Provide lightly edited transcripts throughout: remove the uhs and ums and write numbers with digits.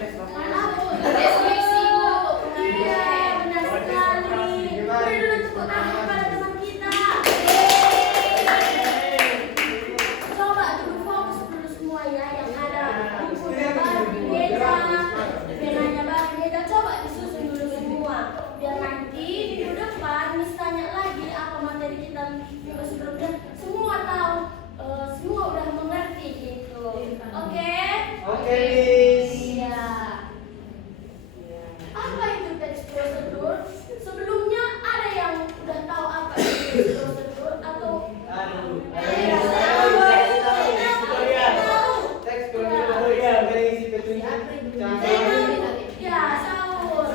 Deskripsi Bu. Iya, benar sekali. Beri dulu tepuk tangan kepada teman kita. Coba dulu fokus dulu semua ya, yang ada bukunya baru di meja, penanya baru di meja, coba disusun dulu semua. Biar nanti minggu depan Miss tanya lagi apa materi kita minggu sebelumnya, semua tahu, semua udah mengerti gitu. Oke? Oke, Miss. Iya. Apa itu teks prosedur? Sebelumnya ada yang udah tahu apa itu teks prosedur atau Teks tutorial dari isi petunjuk ya, Saur.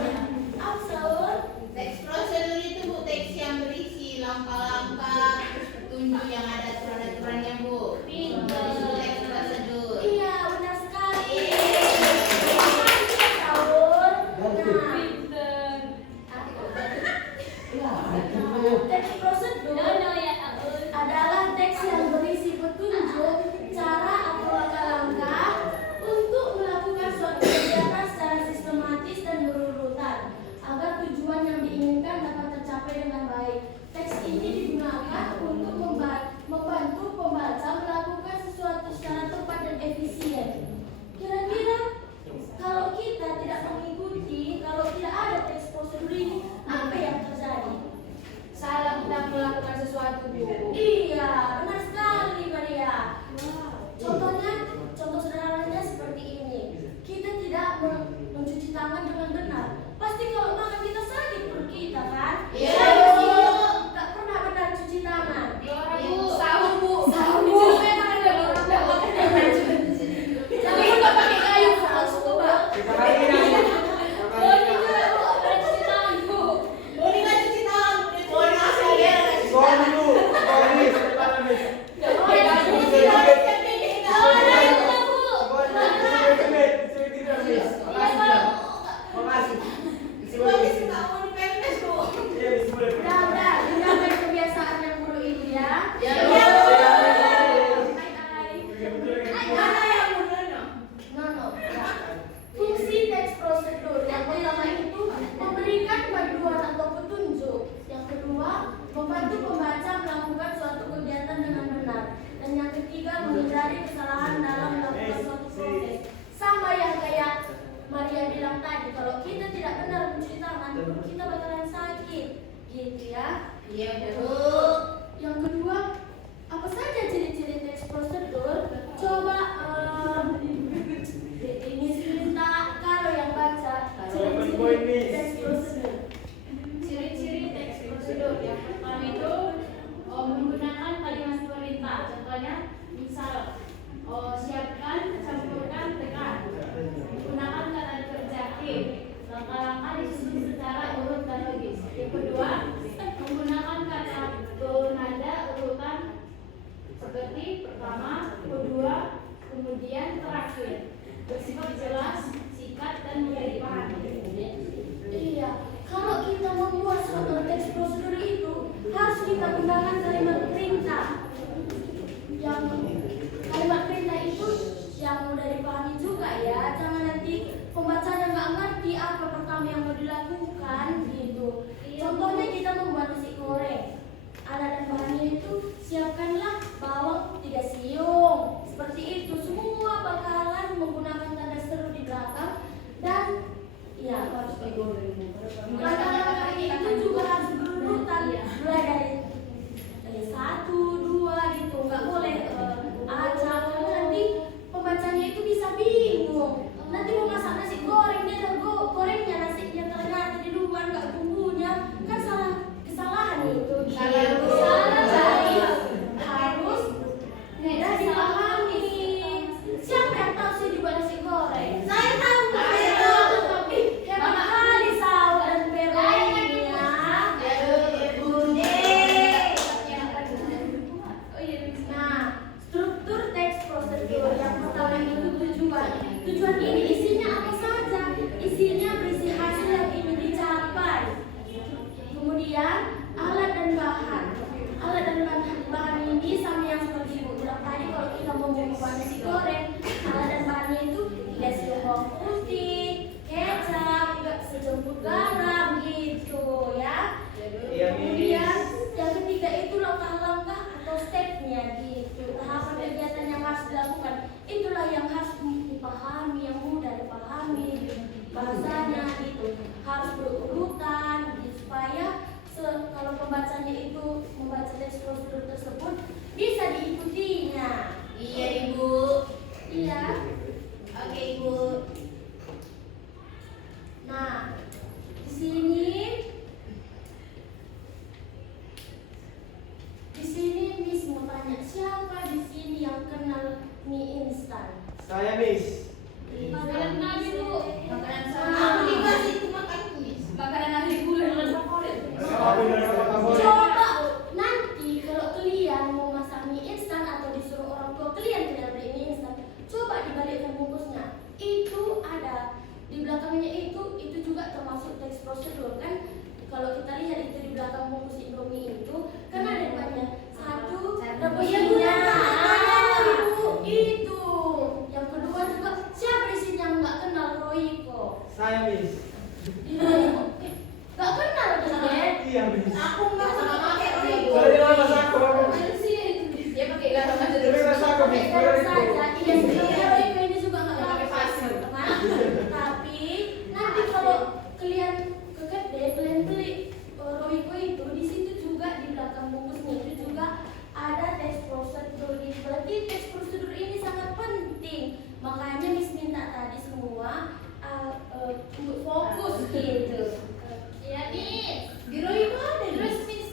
Apa Saur? Teks prosedur itu Bu, teks yang berisi langkah-langkah petunjuk yang ada aturan-aturannya Bu. Pintar. Itu teks prosedur. Iya, benar sekali. Makasih, Saur. Teks prosedur adalah teks yang berisi petunjuk cara atau langkah-langkah untuk melakukan suatu kegiatan secara sistematis dan berurutan agar tujuan yang diinginkan dapat tercapai dengan baik. Teks ini digunakan untuk membantu pembaca melakukan sesuatu secara tepat dan efisien. Kira-kira kalau kita tidak mengikuti, kalau tidak ada teks prosedur ini, apa yang terjadi? Salah kita melakukan sesuatu Bu. Iya, benar sekali Maria. Contohnya, contoh sederhananya seperti ini. Kita tidak mencuci tangan dengan benar. Pasti kalau makan kita sakit perut kita kan? Iya. Nggak pernah benar cuci tangan. Sahur Bu. Sahur. Memang ada orang Jangan lupa pakai kayu saus coba. kita lagi Boni juga Bu, ada cuci tangan Bu. Boni nggak cuci tangan, Boni masih dia. Sekolah dulu. Sekolah, Miss. Sekolah, Miss. Oh ya, cuci tangan. Oh, ada itu Bu. Boni suka Boni pempes Bu. Udah, gunakan kebiasaan yang dulu itu ya. Ya. Mana yang Nono? Nono. Fungsi teks prosedur yang pertama itu memberikan panduan atau petunjuk. Yang kedua, membantu pembaca melakukan suatu kegiatan dengan benar. Dan yang ketiga, menghindari kesalahan dalam melakukan suatu proses. Sama yang kayak Maria bilang tadi, kalau kita tidak benar mencuci tangan, kita bakalan sakit, gitu ya. Iya Bu. Yang kedua, apa saja ciri-ciri teks prosedur? Coba ini minta Karo yang baca ciri-ciri teks prosedur. Ciri-ciri teks prosedur yang pertama itu menggunakan kalimat perintah. Contohnya, misal siapkan, campurkan, tekan. Menggunakan kata kerja tim. Langkah-langkah disusun secara urut dan logis. Yang kedua, menggunakan kata nada urutan seperti pertama, kedua, kemudian terakhir. Bersifat jelas, singkat dan menjadi paham. Iya, kalau kita membuat suatu teks prosedur itu harus kita gunakan kalimat perintah. Yang kalimat perintah itu yang mudah dipahami juga ya. Jangan nanti pembacanya nggak ngerti apa pertama yang mau dilakukan gitu. Contohnya kita membuat nasi goreng. Alat dan bahannya itu siapkanlah bawang 3 siung. Seperti itu, semua bakalan menggunakan tanda seru di belakang dan ya harus digoreng. Langkah-langkah itu juga harus berurutan, mulai dari 1, 2 gitu. Nggak boleh acak, karena nanti pembacanya itu bisa bingung. Nanti mau masak nasi goreng, dia tahu gorengnya nasinya ternyata di luar nggak bumbunya, kan kesalahan itu. Jadi harus mudah dipahami. Siapa yang tahu sih dibuat nasi goreng? Saya tahu. Hebat kali Saul dan Veronia. Nah, struktur teks prosedur yang pertama itu tujuan. Tujuan ini isinya apa saja? Isinya berisi hasil yang ingin dicapai. Kemudian alat dan bahan. Alat dan bahan ini sama yang seperti Ibu bilang tadi, kalau kita mau membuat nasi goreng, alat dan bahannya itu 3 siung bawang putih, bubuk garam gitu ya. Iya, Kemudian Miss. yang ketiga itu langkah-langkah atau stepnya gitu. Tahapan kegiatan yang harus dilakukan. Itulah yang harus dipahami, yang mudah dipahami. Bahasanya itu harus berurutan supaya kalau pembacanya itu membaca teks prosedur tersebut bisa diikutinya. Iya Ibu. Iya. Oke Ibu. Nah, di sini Miss mau tanya siapa di sini yang kenal mie instan? Saya Miss. Makanan nabi Bu. Makanan sama aku dikasih itu makan Miss. Makanan ahli bulan favorit. Aku dari favorit. Coba nanti kalau kalian mau masak mie instan atau disuruh orang tua kalian beli mie instan, coba dibalikkan bungkusnya. Itu ada di belakangnya itu juga termasuk teks prosedur kan? Kalau kita lihat itu di belakang bungkus Indomie itu kan ada depannya satu rebusnya. Itu. Yang kedua juga siapa di sini yang nggak kenal Royco? Saya Miss. Gak kenal kan? Iya Miss. Aku nggak sama pakai Royco. Soalnya mas aku. Dia pakai garam aja. Tapi mas aku Miss. Kalau saja, iya sebenarnya Royco ini juga nggak pakai pasir, teman. Tapi nanti kalau kalian ke kedai, kalian beli Royco itu di situ juga di belakang bungkusnya itu juga ada teks prosedur. Berarti teks prosedur ini sangat penting. Makanya Miss minta tadi semua untuk fokus gitu. Ya Miss. Di Royco ada Terus Miss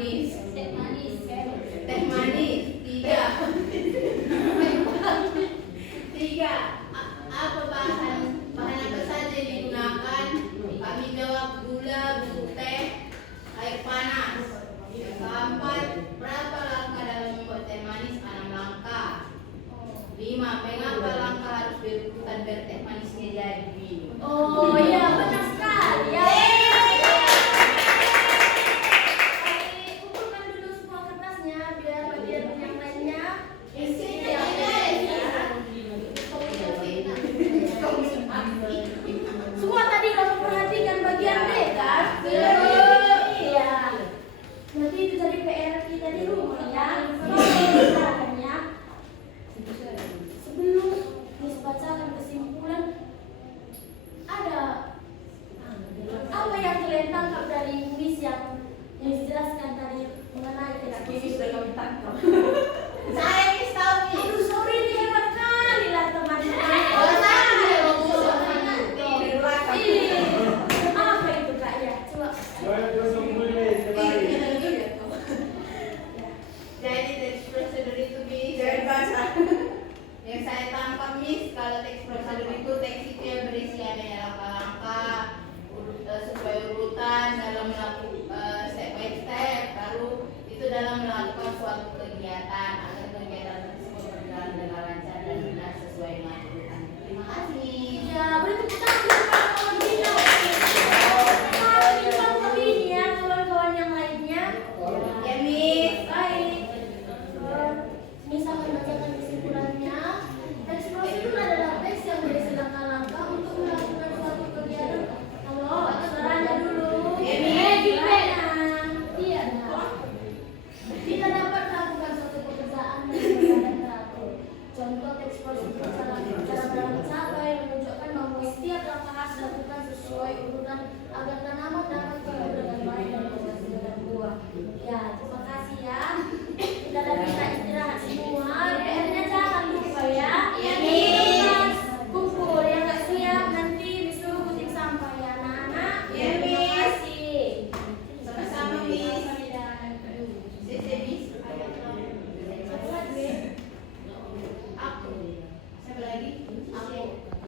manis. Teh manis. Teh manis. Tiga. Apa bahan apa saja yang digunakan? Kami jawab gula, bubuk teh, air panas. Yang keempat, berapa langkah dalam membuat teh manis? 6 langkah. 5. Mengapa langkah harus dilakukan biar teh manisnya jadi? Oh iya, benar sekali ya. Kumpulkan dulu semua kertasnya biar bagian yang lainnya isi yang semua tadi kamu perhatikan bagian B kan? Iya. Berarti itu tadi PR kita di rumah ya. Caranya sebelum Miss bacakan kesimpulan, ada apa yang kalian tangkap dari Miss yang jelaskan tadi mengenai eksposisi? Saya Miss tahu Miss. Aduh, sorry ini hebat kali lah teman-teman. Oh, saya Iya. Iya. Apa itu Kak ya? Coba. Terus mulai kembali. Jadi teks prosedur itu Miss. Yang saya tangkap Miss, kalau teks prosedur itu teks itu yang berisi ada langkah-langkah sesuai urutan dalam melakukan step by step, lalu itu dalam melakukan suatu kegiatan agar kegiatan tersebut berjalan dengan lancar dan benar sesuai dengan urutan.